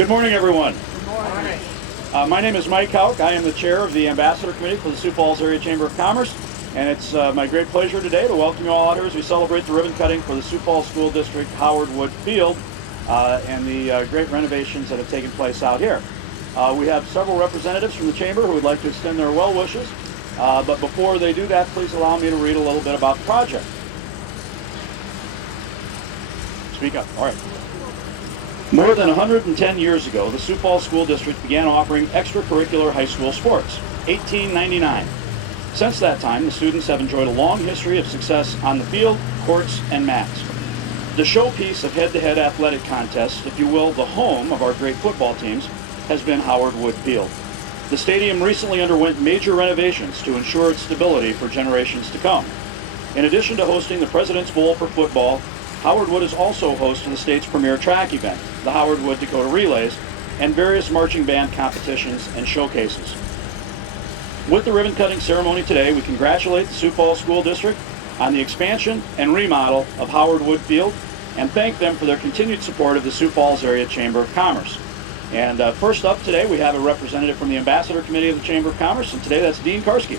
Good morning, everyone. Good morning. My name is Mike Hauk. I am the chair of the Ambassador Committee for the Sioux Falls Area Chamber of Commerce, and it's my great pleasure today to welcome you all out here as we celebrate the ribbon cutting for the Sioux Falls School District Howard Wood Field and the great renovations that have taken place out here. We have several representatives from the Chamber who would like to extend their well wishes, but before they do that, please allow me to read a little bit about the project. Speak up. All right. More than 110 years ago, the Sioux Falls School District began offering extracurricular high school sports, 1899. Since that time, the students have enjoyed a long history of success on the field, courts, and mats. The showpiece of head-to-head athletic contests, if you will, the home of our great football teams, has been Howard Wood Field. The stadium recently underwent major renovations to ensure its stability for generations to come. In addition to hosting the President's Bowl for football, Howard Wood is also host to the state's premier track event, the Howard Wood Dakota Relays, and various marching band competitions and showcases. With the ribbon cutting ceremony today, we congratulate the Sioux Falls School District on the expansion and remodel of Howard Wood Field and thank them for their continued support of the Sioux Falls Area Chamber of Commerce. And first up today, we have a representative from the Ambassador Committee of the Chamber of Commerce, and today that's Dean Karski.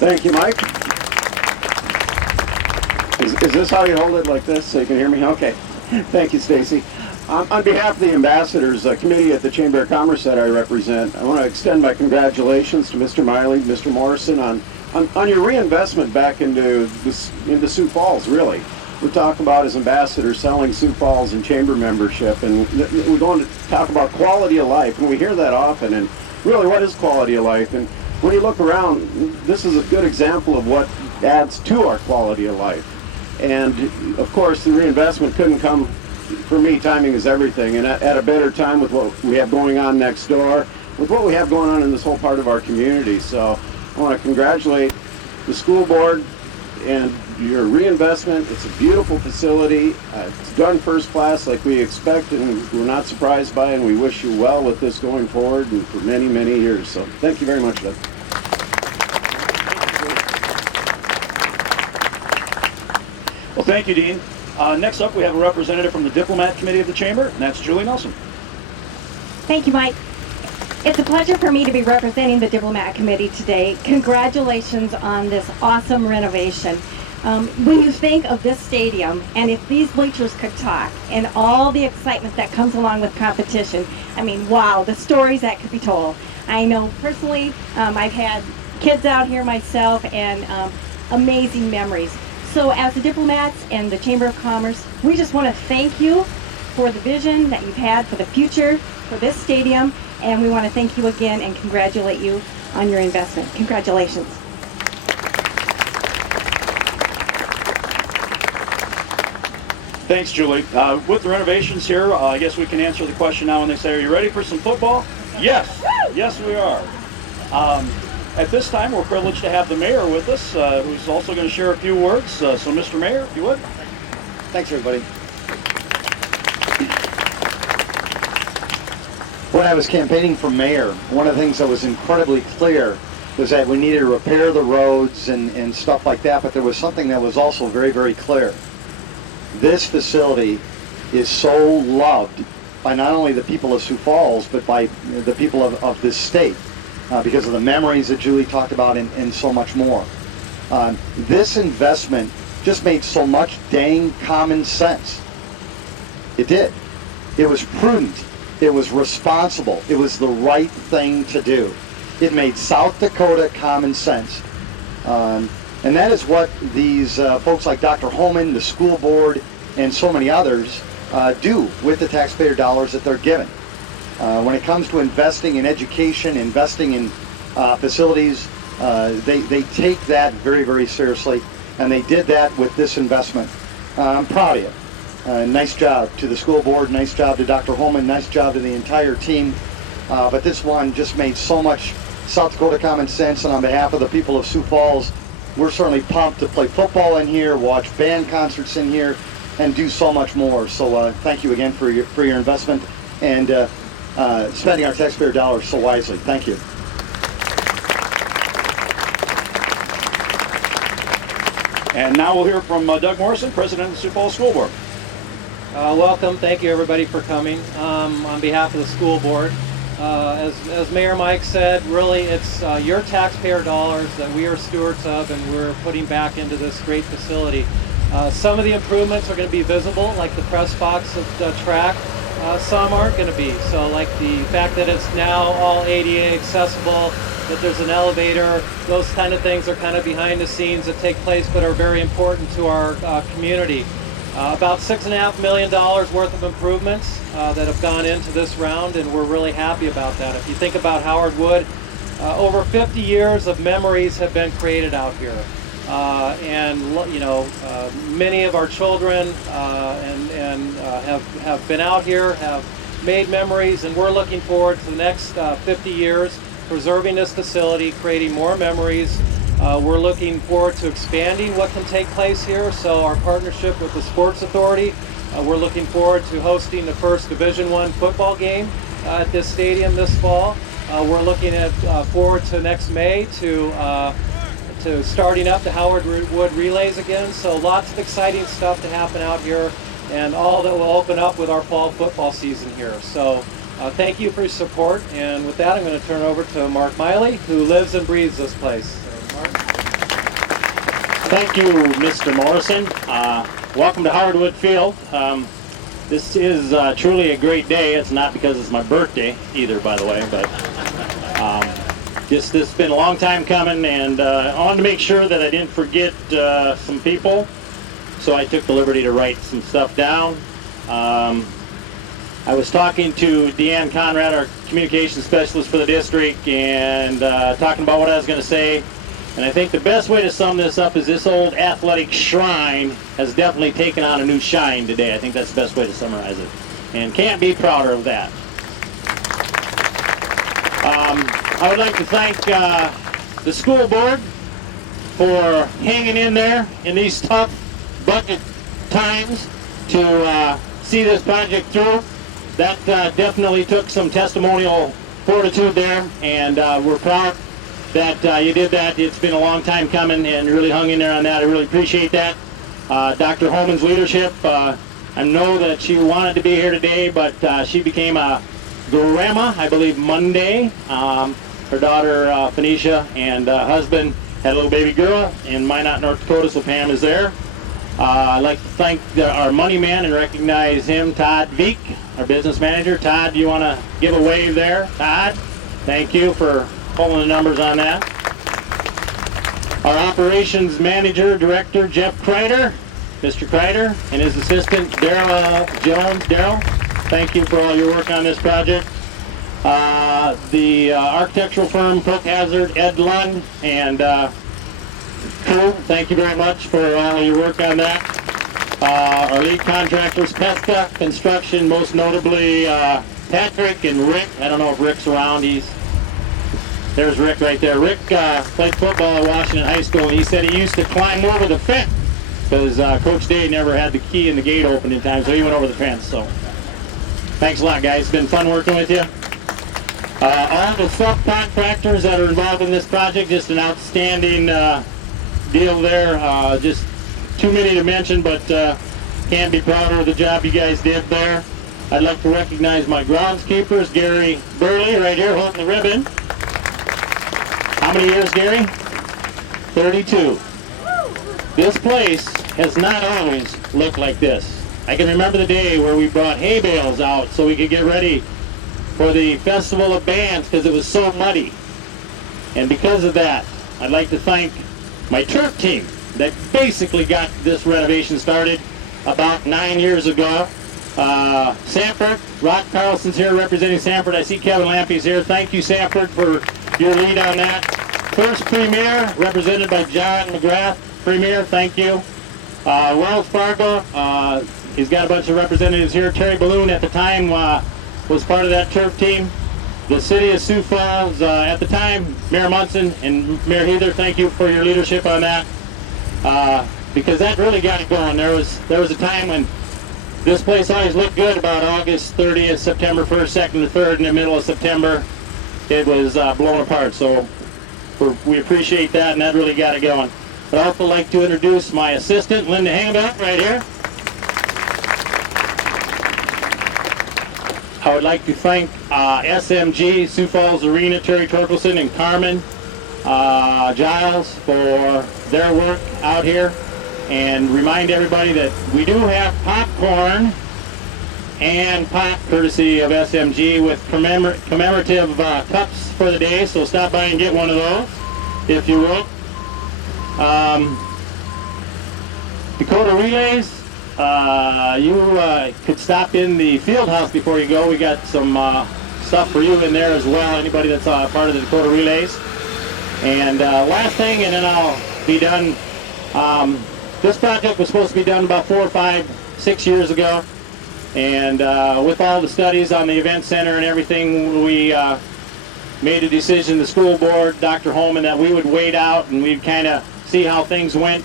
Thank you, Mike. Is this how you hold it, like this, so you can hear me? Okay. Thank you, Stacy. On behalf of the Ambassadors Committee at the Chamber of Commerce that I represent, I want to extend my congratulations to Mr. Miley, Mr. Morrison on your reinvestment back into Sioux Falls, really. We're talking about, as ambassadors, selling Sioux Falls and chamber membership, and we're going to talk about quality of life, and we hear that often, and really, what is quality of life? And when you look around, this is a good example of what adds to our quality of life. And of course, the reinvestment couldn't come, for me, timing is everything, and at a better time with what we have going on next door, with what we have going on in this whole part of our community. So I want to congratulate the school board and your reinvestment. It's a beautiful facility. It's done first class like we expect, and we're not surprised by it, and we wish you well with this going forward and for many, many years. So thank you very much, Doug. Well, thank you, Dean. Next up, we have a representative from the Diplomat Committee of the Chamber, and that's Julie Nelson. Thank you, Mike. It's a pleasure for me to be representing the Diplomat Committee today. Congratulations on this awesome renovation. When you think of this stadium, and if these bleachers could talk, and all the excitement that comes along with competition, I mean, wow, the stories that could be told. I know personally, I've had kids out here myself, and amazing memories. So as the diplomats and the Chamber of Commerce, we just want to thank you for the vision that you've had for the future for this stadium, and we want to thank you again and congratulate you on your investment. Congratulations. Thanks, Julie. With the renovations here, I guess we can answer the question now when they say, are you ready for some football? Yes. Yes, we are. At this time, we're privileged to have the mayor with us, who's also going to share a few words. So, Mr. Mayor, if you would. Thanks, everybody. When I was campaigning for mayor, one of the things that was incredibly clear was that we needed to repair the roads and stuff like that, but there was something that was also very, very clear. This facility is so loved by not only the people of Sioux Falls, but by the people of this state. Because of the memories that Julie talked about and so much more. This investment just made so much dang common sense. It did. It was prudent. It was responsible. It was the right thing to do. It made South Dakota common sense. And that is what these folks like Dr. Holman, the school board, and so many others do with the taxpayer dollars that they're given. When it comes to investing in education, investing in facilities, they take that very, very seriously, and they did that with this investment. I'm proud of you. Nice job to the school board, nice job to Dr. Holman, nice job to the entire team. But this one just made so much South Dakota common sense, and on behalf of the people of Sioux Falls, we're certainly pumped to play football in here, watch band concerts in here, and do so much more. So thank you again for your investment and spending our taxpayer dollars so wisely. Thank you. And now we'll hear from Doug Morrison, President of the Sioux Falls School Board. Welcome. Thank you, everybody, for coming. On behalf of the school board, as Mayor Mike said, really it's your taxpayer dollars that we are stewards of and we're putting back into this great facility. Some of the improvements are going to be visible, like the press box of the track. Some aren't going to be. So like the fact that it's now all ADA accessible, that there's an elevator, those kind of things are kind of behind the scenes that take place but are very important to our community. About $6.5 million worth of improvements that have gone into this round, and we're really happy about that. If you think about Howard Wood, over 50 years of memories have been created out here. And you know, many of our children have been out here, have made memories, and we're looking forward to the next 50 years, preserving this facility, creating more memories. We're looking forward to expanding what can take place here. So our partnership with the Sports Authority, we're looking forward to hosting the first Division I football game at this stadium this fall. We're looking forward to next May to starting up the Howard Wood Relays again. So lots of exciting stuff to happen out here, and all that will open up with our fall football season here. So thank you for your support. And with that, I'm going to turn it over to Mark Miley, who lives and breathes this place. So, Mark. Thank you, Mr. Morrison. Welcome to Howard Wood Field. This is truly a great day. It's not because it's my birthday either, by the way, but this has been a long time coming, and I wanted to make sure that I didn't forget some people, so I took the liberty to write some stuff down. I was talking to Deanne Conrad, our communications specialist for the district, and talking about what I was going to say. And I think the best way to sum this up is this old athletic shrine has definitely taken on a new shine today. I think that's the best way to summarize it. And can't be prouder of that. I would like to thank the school board for hanging in there in these tough budget times to see this project through. That definitely took some testimonial fortitude there, and we're proud that you did that. It's been a long time coming and really hung in there on that. I really appreciate that. Dr. Holman's leadership, I know that she wanted to be here today, but she became a grandma, I believe, Monday. Her daughter, Phoenicia, and husband had a little baby girl in Minot, North Dakota, so Pam is there. I'd like to thank our money man and recognize him, Todd Veek, our business manager. Todd, do you want to give a wave there? Todd, thank you for pulling the numbers on that. Our operations manager, director, Jeff Kreider, Mr. Kreider, and his assistant, Daryl Jones. Daryl, thank you for all your work on this project. The architectural firm, Cook Hazard, Ed Lund, and crew, thank you very much for all your work on that. Our lead contractors, Pesca Construction, most notably Patrick and Rick. I don't know if Rick's around. There's Rick right there. Rick played football at Washington High School, and he said he used to climb over the fence because Coach Day never had the key and the gate open in time, so he went over the fence. So thanks a lot, guys. It's been fun working with you. All the subcontractors that are involved in this project, just an outstanding deal there. Just too many to mention, but can't be prouder of the job you guys did there. I'd like to recognize my groundskeepers, Gary Burley, right here holding the ribbon. How many years, Gary? 32. This place has not always looked like this. I can remember the day where we brought hay bales out so we could get ready for the Festival of Bands because it was so muddy. And because of that, I'd like to thank my turf team that basically got this renovation started about 9 years ago. Sanford, Rod Carlson's here representing Sanford. I see Kevin Lampy's here. Thank you, Sanford, for your lead on that. First Premier, represented by John McGrath. Premier, thank you. Wells Fargo, he's got a bunch of representatives here. Terry Balloon at the time was part of that turf team. The city of Sioux Falls, at the time, Mayor Munson and Mayor Heather, thank you for your leadership on that. Because that really got it going. There was a time when this place always looked good about August 30th, September 1st, 2nd, or 3rd. In the middle of September, it was blown apart. So we appreciate that, and that really got it going. I'd also like to introduce my assistant, Linda Hangebelt, right here. I would like to thank SMG, Sioux Falls Arena, Terry Torkelson and Carmen Giles for their work out here, and remind everybody that we do have popcorn and pop courtesy of SMG with commemorative cups for the day, so stop by and get one of those if you would. Dakota Relays, you could stop in the field house before you go. We got some stuff for you in there as well, anybody that's part of the Dakota Relays. And last thing, and then I'll be done. This project was supposed to be done about 4 or 5, 6 years ago. And with all the studies on the event center and everything, we made a decision, the school board, Dr. Holman, that we would wait out and we'd kind of see how things went.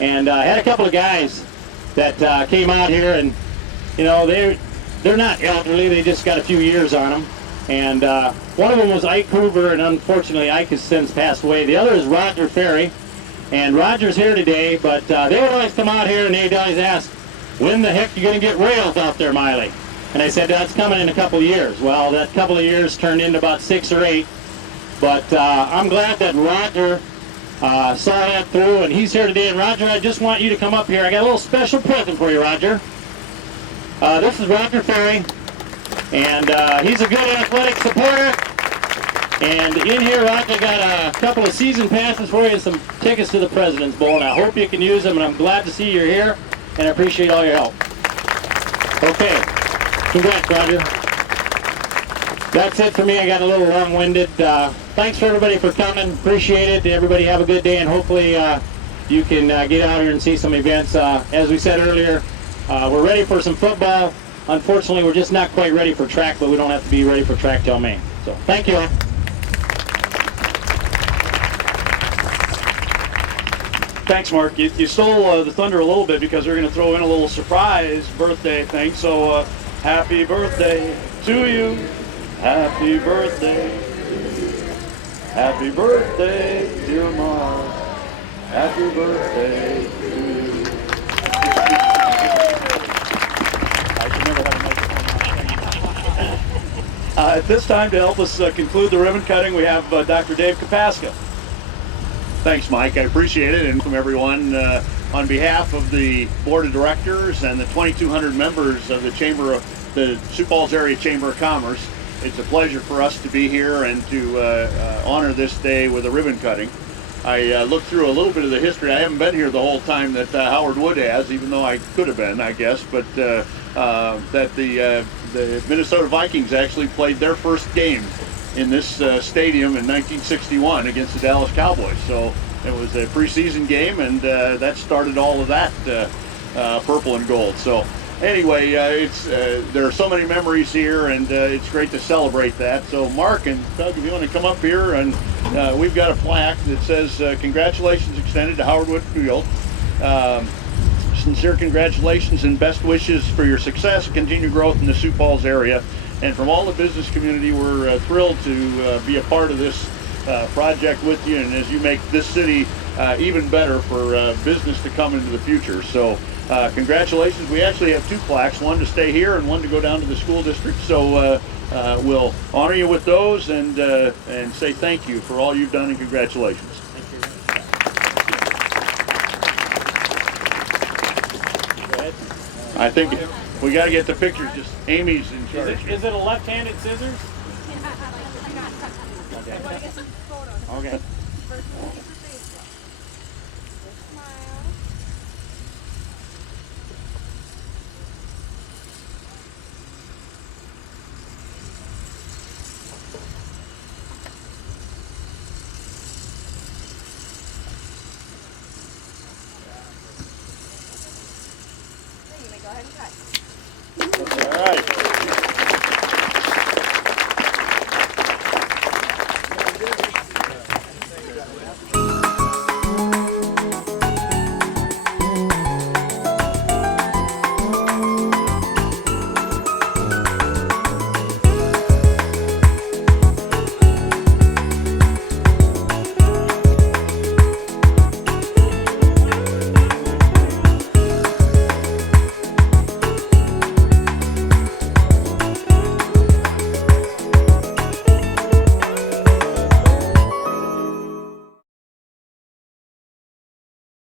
And I had a couple of guys that came out here, and you know, they're not elderly, they just got a few years on them. And one of them was Ike Hoover, and unfortunately Ike has since passed away. The other is Roger Ferry, and Roger's here today, but they would always come out here and they'd always ask, when the heck are you going to get rails out there, Miley? And I said, that's coming in a couple of years. Well, that couple of years turned into about 6 or 8, but I'm glad that Roger saw that through, and he's here today. And Roger, I just want you to come up here. I got a little special present for you, Roger. This is Roger Ferry, and he's a good athletic supporter. And in here, Roger got a couple of season passes for you and some tickets to the President's Bowl, and I hope you can use them, and I'm glad to see you're here, and I appreciate all your help. Okay, congrats, Roger. That's it for me. I got a little long-winded. Thanks for everybody for coming. Appreciate it. Everybody have a good day, and hopefully you can get out here and see some events. As we said earlier, we're ready for some football. Unfortunately, we're just not quite ready for track, but we don't have to be ready for track till May. So thank you all. Thanks, Mark. You stole the thunder a little bit because we're going to throw in a little surprise birthday thing. So happy birthday to you. Happy birthday. Happy birthday, dear Mark. Happy birthday to you. I should never have a microphone. At this time, to help us conclude the ribbon cutting, we have Dr. Dave Kapaska. Thanks, Mike. I appreciate it. And from everyone, on behalf of the Board of Directors and the 2,200 members of the Sioux Falls Area Chamber of Commerce, it's a pleasure for us to be here and to honor this day with a ribbon cutting. I looked through a little bit of the history. I haven't been here the whole time that Howard Wood has, even though I could have been, I guess. But that the Minnesota Vikings actually played their first game in this stadium in 1961 against the Dallas Cowboys. So it was a preseason game, and that started all of that purple and gold. So anyway, there are so many memories here, and it's great to celebrate that. So Mark and Doug, if you want to come up here, and we've got a plaque that says congratulations extended to Howard Wood Field. Sincere congratulations and best wishes for your success and continued growth in the Sioux Falls area. And from all the business community, we're thrilled to be a part of this project with you, and as you make this city even better for business to come into the future. So congratulations. We actually have 2 plaques, one to stay here and one to go down to the school district. So we'll honor you with those and say thank you for all you've done, and congratulations. I think we got to get the pictures. Just Amy's in charge. Is it a left-handed scissors? Okay.